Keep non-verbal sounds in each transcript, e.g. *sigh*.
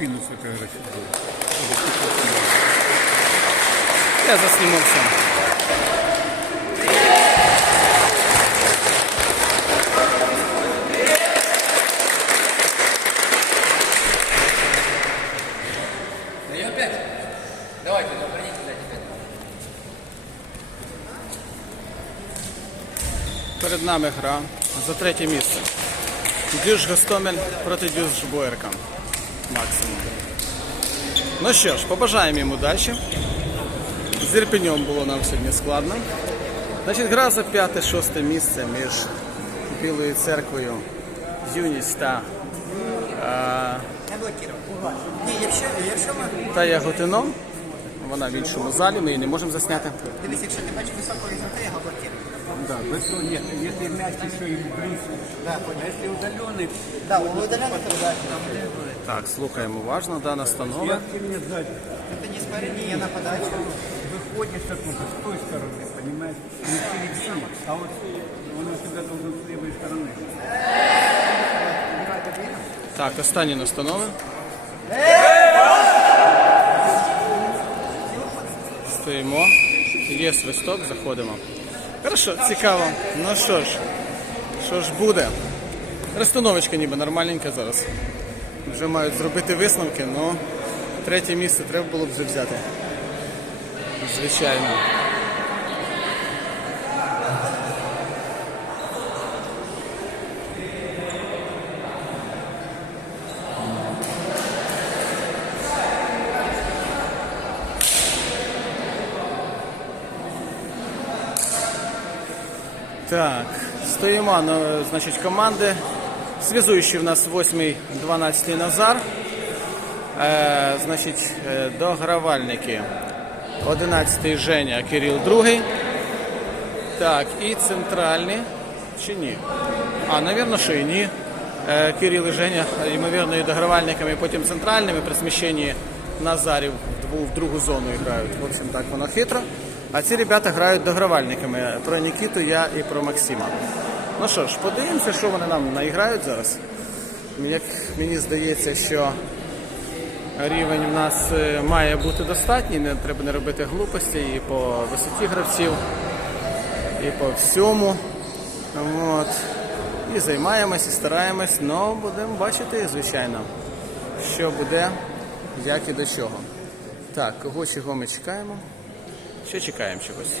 спину сфотографировал. Я оберните дайте пять. Перед нами гра за третє місце. Дюж Гостомель проти Дюж Боєрка. Максимум. Ну що ж, побажаємо йому удачі. З Ірпенем було нам сьогодні складно. Значить, гра за п'яте-шосте місце між Білою церквою, Юність та, якщо, якщо та Яготином. Вона в іншому залі, ми її не можемо засняти. Дивись, якщо ти бачиш високого ігрока, я блокирую. Да, высо- нет, если мяч еще и близко. Да, А понял. если удаленный, Да, у то да. Так, слухаємо уважно, да, настанова. я ты мне сзади. Это не спарение, я на подачу. Выходишь оттуда, с той стороны, понимаешь? Не в середине, а вот он у тебя должен с левой стороны. Так, останні настанови. Стоїмо. Є свисток, заходимо. Хорошо, цікаво. Ну що ж, що ж буде? Розстановочка ніби нормальненька зараз. Вже мають зробити висновки, але третє місце треба було б вже взяти. Звичайно. Так, стоїмо, ну, значить, команди. Связуючий в нас 8 12 Назар. Е, значить, е, догравальники 11 Женя, Кирил 2. Так, і центральні. Чи ні? А, напевно, що і ні. Е, Кирил і Женя, ймовірно, і догравальниками, потім центральними при сміщенні Назарів в другу зону грають. В общем, так воно хитро. А ці ребята грають догравальниками. Про Нікіту я і про Максима. Ну що ж, подивимося, що вони нам наіграють зараз. Як мені здається, що рівень в нас е, має бути достатній, не треба не робити глупості і по висоті гравців, і по всьому. От. І займаємось, і стараємось, але будемо бачити, звичайно, що буде, як і до чого. Так, кого чого ми чекаємо? Ще чекаємо чогось.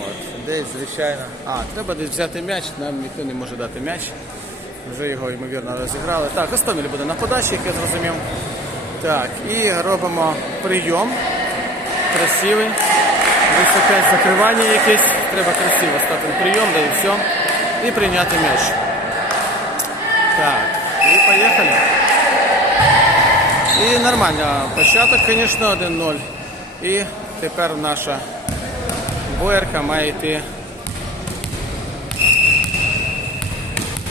От. Десь, звичайно. А, треба десь взяти м'яч, нам ніхто не може дати м'яч. Вже його, ймовірно, розіграли. Так, Остоміль буде на подачі, як я зрозумів. Так, і робимо прийом. Красивий. Опять закривання якесь. Треба красиво стати прийом, да і все. І прийняти м'яч. Так, і поїхали. І нормально. Початок, звісно, 1-0. І тепер наша боєрка має йти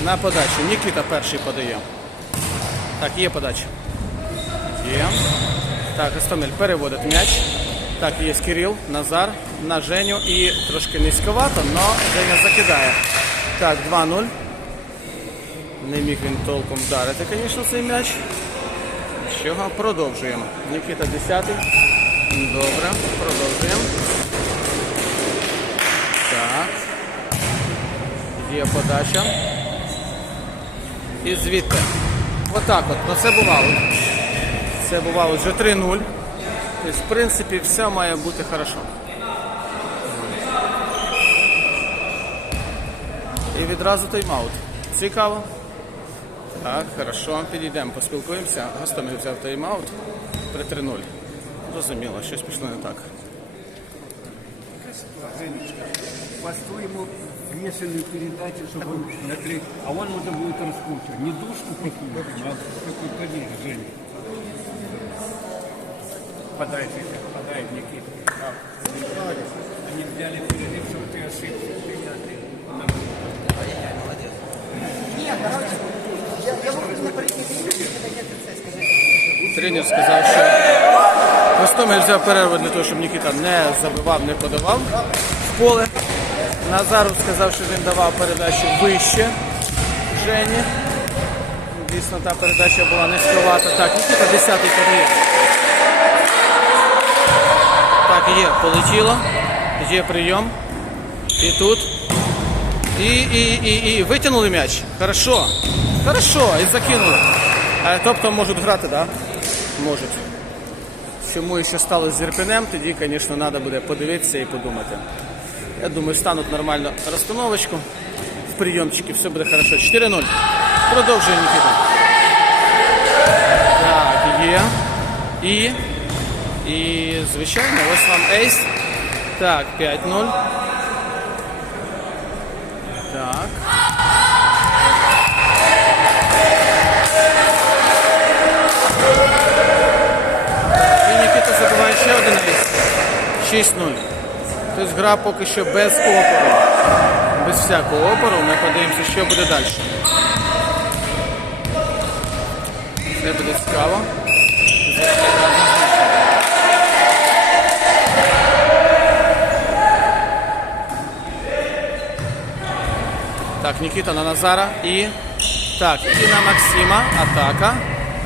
на подачу. Нікіта перший подає. Так, є подача. Є. Так, Гостомель переводить м'яч. Так, є Кирил, Назар на Женю і трошки низьковато, але Женя закидає. Так, 2-0. Не міг він толком вдарити, звісно, цей м'яч. Чого? Продовжуємо. Нікіта 10. Добре, продовжуємо. Так. Є подача. І звідти. Отак от. Ну це бувало. Це бувало вже 3-0. Тобто, в принципі, все має бути хорошо. І відразу тайм-аут. Цікаво. Так, хорошо. Підійдемо, поспілкуємося. Гостомель взяв тайм-аут при 3-0. Зрозуміло, щось пішло не так. Ему вешенную передачу, чтобы он накрыть, а он уже будет раскручивать. Не душку какую-то, а такой пониже, Женя. Подай, Женя, подай, Никита. А, Они взяли перерыв, чтобы ты ошибся. Ты, а ты, Ні, короче, я, я можу не прийти якщо даєте це, скажіть. Тренер сказав, що Гостомель взяв перерву для того, щоб Нікіта не забивав, не подавав в поле. Назаров сказав, що він давав передачу вище Жені. частота передачі була низьковата. Так, Нікіта 10 подає. Так, є, полетіло. Є прийом. І тут. І, і, і, і витягнули м'яч. Хорошо. Хорошо, і закинули. Е, Тобто можуть грати, так? Да? Можуть. Чому ще сталося з тоді, звісно, треба буде подивитися і подумати. Я думаю, стануть нормально розстановочку. В прийомчики все буде хорошо. 4-0. Продовжує Нікіта. Так, є. І. І, звичайно, ось вам ейс. Так, 5-0. Так. І Нікіта забиває ще один ейс. 6-0. Тобто гра поки що без опору. Без всякого опору. Ми подивимося, що буде далі. Це буде цікаво. Так, Нікіта на Назара і. Так, і на Максима. Атака.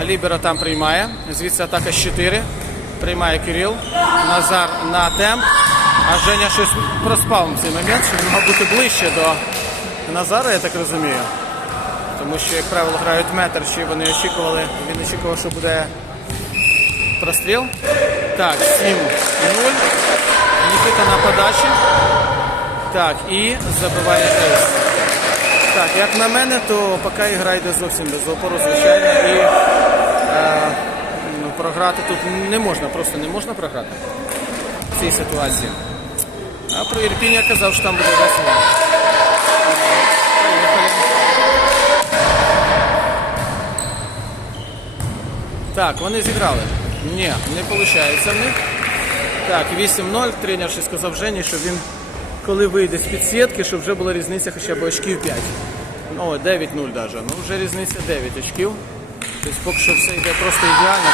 Лібера там приймає. Звідси атака з 4. Приймає Кирил. Назар на темп. А Женя щось проспав цей момент, що він мав бути ближче до Назара, я так розумію. Тому що, як правило, грають метр, чи вони очікували, він очікував, що буде простріл. Так, 7-0. Нікіта на подачі. Так, і забиває ейс. Так, як на мене, то поки гра йде зовсім без опору, звичайно, і е, ну, програти тут не можна, просто не можна програти в цій ситуації. А про Ірпінь я казав, що там буде весело. Так, вони зіграли. Ні, не виходить в них. Так, 8-0. Тренер ще сказав Жені, що він, коли вийде з підсітки, щоб вже була різниця хоча б очків 5. Ну, 9-0 навіть. Ну, вже різниця 9 очків. Тобто поки що все йде просто ідеально.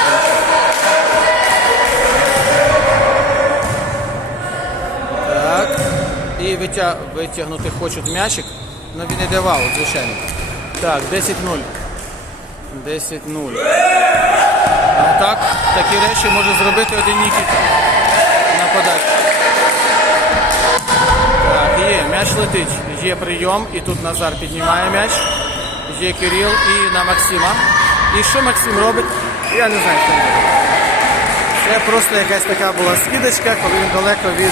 І витя... витягнути хочуть м'ячик, але він йде в аут, звичайно. Так, 10-0. 10-0. А так, такі речі може зробити один Нікіта на подачі. Так, є, м'яч летить. Є прийом, і тут Назар піднімає м'яч. Є Кирил і на Максима. І що Максим робить? Я не знаю, що він робить. Це просто якась така була скидочка, коли він далеко від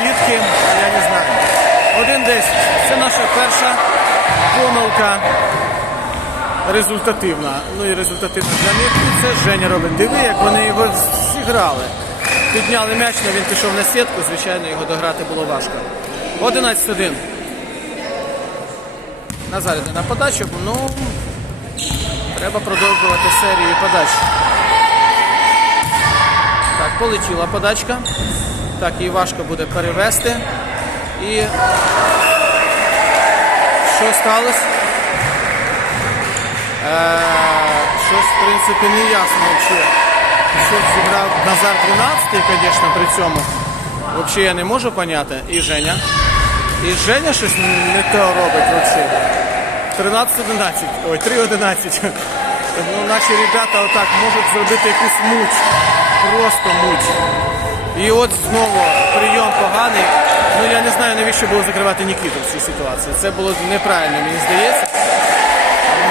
сітки, я не знаю. 1-10. Це наша перша помилка результативна. Ну і результативна для них. І це Женя робить. Диви, як вони його зіграли. Підняли м'яч, але він пішов на сітку, звичайно, його дограти було важко. 11-1. Назар йде на подачу, ну треба продовжувати серію подач. Так, полетіла подачка. Так, її важко буде перевести. І що сталося? Е, щось, в принципі, не ясно. Що зіграв Назар 12, звісно, при цьому. Взагалі я не можу поняти. І Женя. І Женя щось не то робить взагалі. 13-11. Ой, 3-11. Ну, наші ребята отак можуть зробити якусь муть. Просто муть. І от знову прийом поганий. Ну я не знаю, навіщо було закривати Нікіту в цій ситуації. Це було неправильно, мені здається.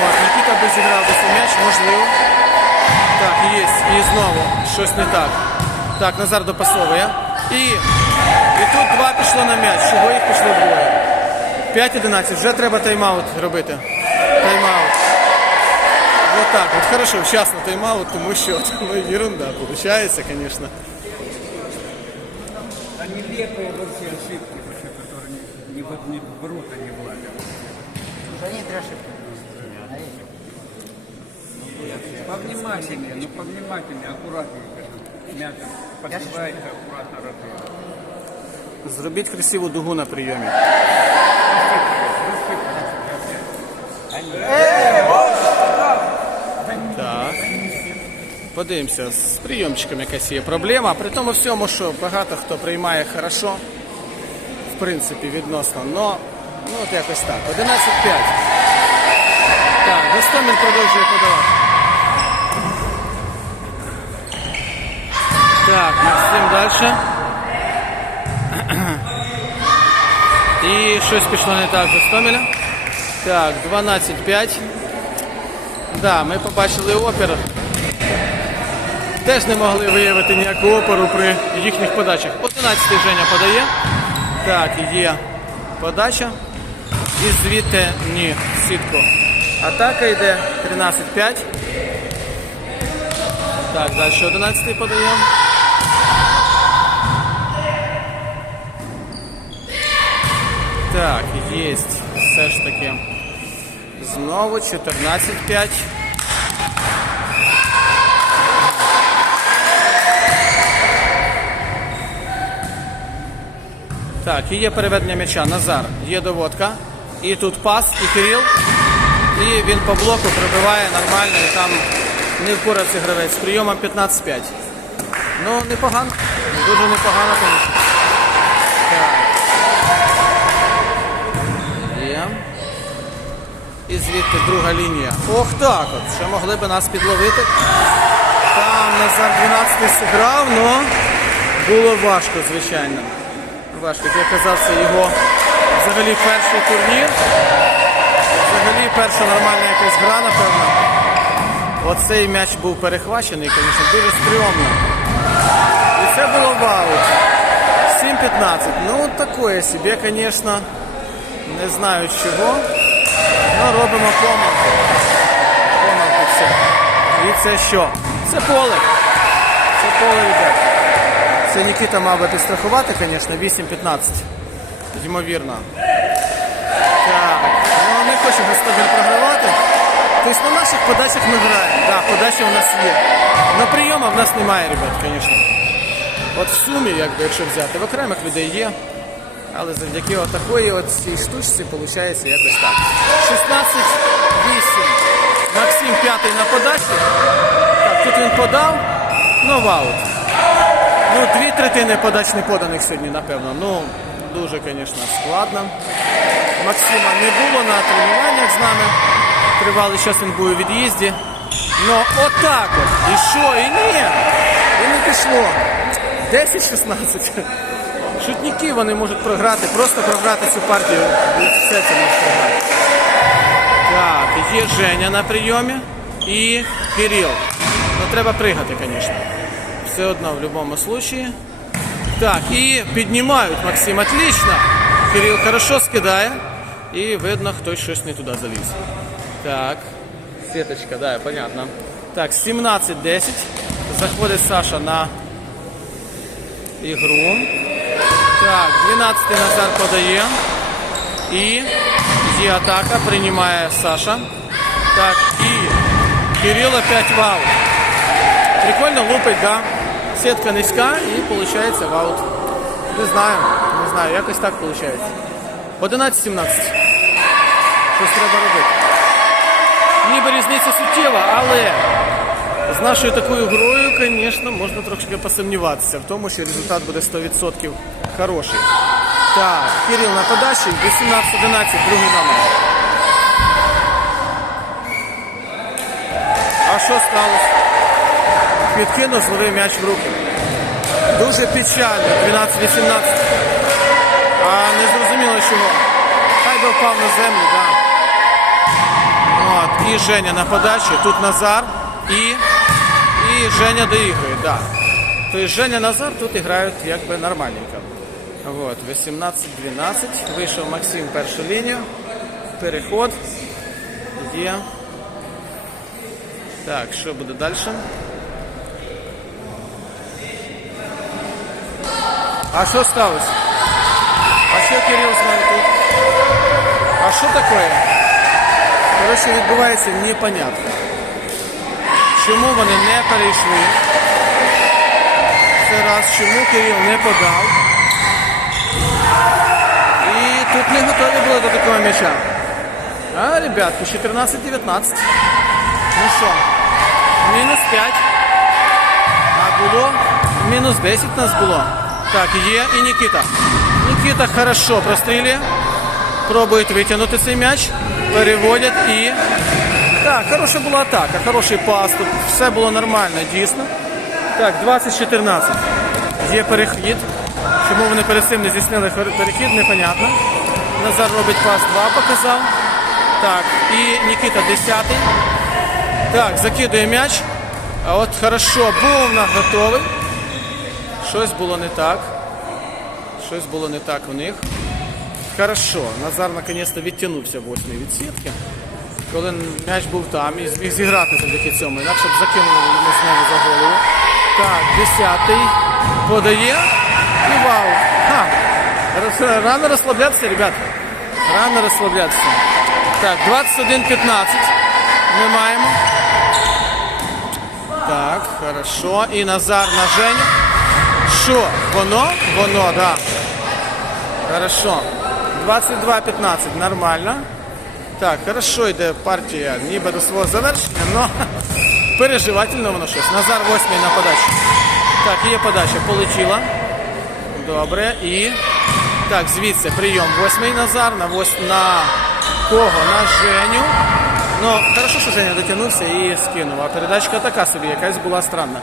От, Нікіта би зіграв цей м'яч, можливо. Так, є. І знову щось не так. Так, Назар допасовує. І, і тут два пішло на м'яч. Чого їх пішло двоє? 5-11. Вже треба тайм-аут робити. Тайм-аут. Вот так вот. Хорошо, вчасно тайм-аут, тому що ну, ерунда получается, конечно. Нелепые вообще ошибки, вообще, которые не, не, в- не в а не владят. Они три ошибки. Повнимательнее, ну повнимательнее, аккуратненько. Мягко. Подбивайте, аккуратно ротируйте. Зробіть красиву дугу на прийомі. Так. Подивимося, з прийомчиком якась є проблема. При тому всьому, що багато хто приймає хорошо, в принципі, відносно. Но, ну от якось так. 11-5. Так, Гостомель продовжує подавати. Так, Максим далі. *clears throat* І щось пішло не так Гостомеля. Так, 12-5. Да, ми побачили опір. Теж не могли виявити ніяку опору при їхніх подачах. 11-й Женя подає. Так, є подача. І звідти ні, сітку. Атака йде 13-5. Так, далі 11-й подаємо. Так, є все ж таки. Знову 14-5. Так, і є переведення м'яча. Назар. Є доводка. І тут пас, і Кирил. І він по блоку пробиває нормально, і там не впорався гравець. З прийомом 15-5. Ну, непогано. Дуже непогано, звісно. І звідти друга лінія. Ох так от. Ще могли б нас підловити. Там Назар 12 зіграв, але було важко, звичайно. Важко, як я казав, його взагалі перший турнір. Взагалі перша нормальна якась гра, напевно. Оцей м'яч був перехвачений, звісно, дуже стрьомно. І це було вау. 7-15. Ну, такое собі, звісно, не знаю чого. Ну, робимо помилку. Помилку все. І це що? Це поле. Це поле, ребят. Це Нікіта мав би підстрахувати, звісно, 8-15. Ймовірно. Так, ну не хоче Гостомель програвати. Тобто на наших подачах ми граємо. Так, подача в нас є. На прийомах в нас немає, ребят, звісно. От в сумі, якби, якщо взяти, в окремих людей є. Але завдяки отакої от цій штучці виходить якось так. 16-8. Максим п'ятий на подачі. Так, тут він подав. Ну, ваут. Ну, дві третини подач не поданих сьогодні, напевно. Ну, дуже, звісно, складно. Максима не було на тренуваннях з нами. Тривалий час він був у від'їзді. Ну, отак от. І що? І ні. І не пішло. 10-16. Шутники вони можуть програти, просто програти цю партію. І Все це можуть програти. Так, є Женя на прийомі і Кирил. Ну, треба пригати, звісно. Все одно в будь-якому випадку. Так, і піднімають Максим. Отлично. Кирил хорошо скидає. І видно, хтось щось не туди заліз. Так. Сіточка, да, понятно. Так, 17-10. Заходить Саша на ігру. Так, 12-й Назар подає. Є атака, приймає Саша. Так, і Кирил опять ваут. Прикольно лупить, да. Сетка низька і виходить ваут. Не знаю, не знаю, якось так виходить. 11-17. Щось треба робити. Ніби різниця суттєва, але з нашою такою грою, звісно, можна трошки посумніватися в тому, що результат буде 100% хороший. Так, Кирил на подачі, 18-11, другий номер. А що сталося? Підкинув, зловив м'яч в руки. Дуже печально, 12-18. А не зрозуміло чого. Хай би впав на землю, так. Да. От, і Женя на подачі, тут Назар і, і Женя доігрує, да. Тобто Женя Назар тут грають якби нормальненько. Вот, 18-12. Вийшов Максим першу лінію. Переход. Є. Так, що буде далі? А що сталося? А що Кирил з нами тут? А що таке? Коротше, відбувається непонятно. Чому вони не перейшли? Це раз, чому Кирил не подав? І тут не готові були до такого м'яча. А, ребятки, 14-19. Ну що, мінус 5. А було? Мінус 10 у нас було. Так, є і Нікіта. Нікіта хорошо прострілює. Пробують витягнути цей м'яч. Переводять і. Так, хороша була атака, хороший пас, тут все було нормально, дійсно. Так, 20-14. Є перехід. Чому вони перед цим не здійснили перехід, непонятно. Назар робить пас 2, показав. Так, і Нікіта 10. Так, закидує м'яч. От хорошо, був на готовий. Щось було не так. Щось було не так у них. Хорошо, Назар наконец-то відтягнувся восьмий від сітки. Коли м'яч був там і зміг зіграти завдяки цьому, інакше б закинули йому знову за голову. Так, десятий подає і вау. Ха. Рано розслаблятися, ребят. Рано розслаблятися. Так, 21-15 ми маємо. Так, хорошо. І Назар на Женю. Що? Воно? Воно, да. Хорошо. 22-15, нормально. Так, хорошо йде партія ніби до свого завершення, але переживательно воно щось. Назар восьмий на подачу. Так, є подача, полетіла. Добре. І так, звідси прийом восьмий Назар на вось... на кого? На Женю. Ну, хорошо, що Женя дотягнувся і скинув. А передачка така собі, якась була странна.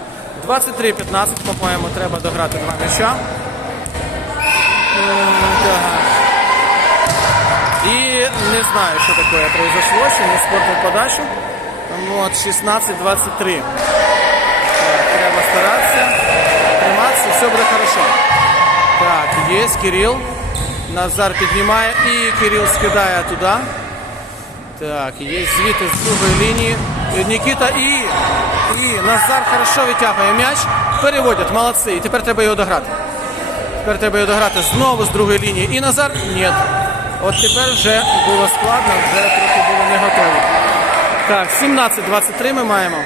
23-15, по-моєму, треба дограти два м'яча. И не знаю, что такое произошло, еще не спортную подачу. Вот, 16-23. Треба стараться, триматися, все буде хорошо. Так, есть Кирилл. Назар піднімає і Кирилл скидає туди. Так, є звідти з другої лінії. Нікіта і, і Назар хорошо витягує м'яч. Переводять, молодці. І тепер треба його дограти. Тепер треба його дограти знову з другої лінії. І Назар ні. От тепер вже було складно, вже трохи були не готові. Так, 17-23 ми маємо.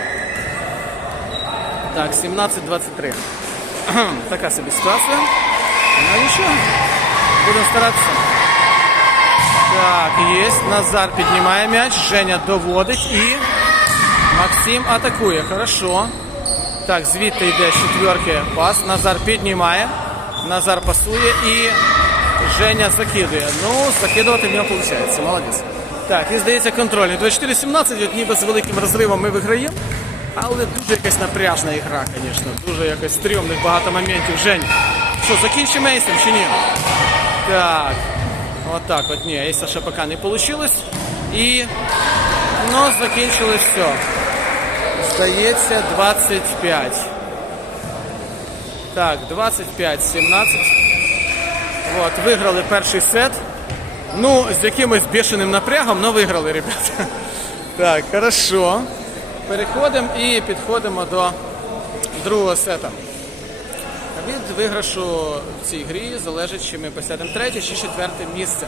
Так, 17-23. Така собі ситуація. Ну нічого. Будемо старатися. Так, є. Назар піднімає м'яч, Женя доводить і Максим атакує. Хорошо. Так, звідти йде з четверки пас. Назар піднімає. Назар пасує і Женя закидує. Ну, закидувати в нього виходить. Молодець. Так, і здається контрольний. 24-17, от ніби з великим розривом ми виграємо. Але дуже якась напряжна ігра, звісно. Дуже якось стрьомних багато моментів. Жень, що, закінчимо ейсом чи ні? Так. Вот так от. Ні, ейса ще поки не вийшло. І ну, закінчилось все. Здається, 25. Так, 25-17. От, виграли перший сет. Ну, з якимось бешеним напрягом, але виграли, ребята. Так, хорошо. Переходимо і підходимо до другого сета. Від виграшу в цій грі залежить, чи ми посядемо третє чи четверте місце.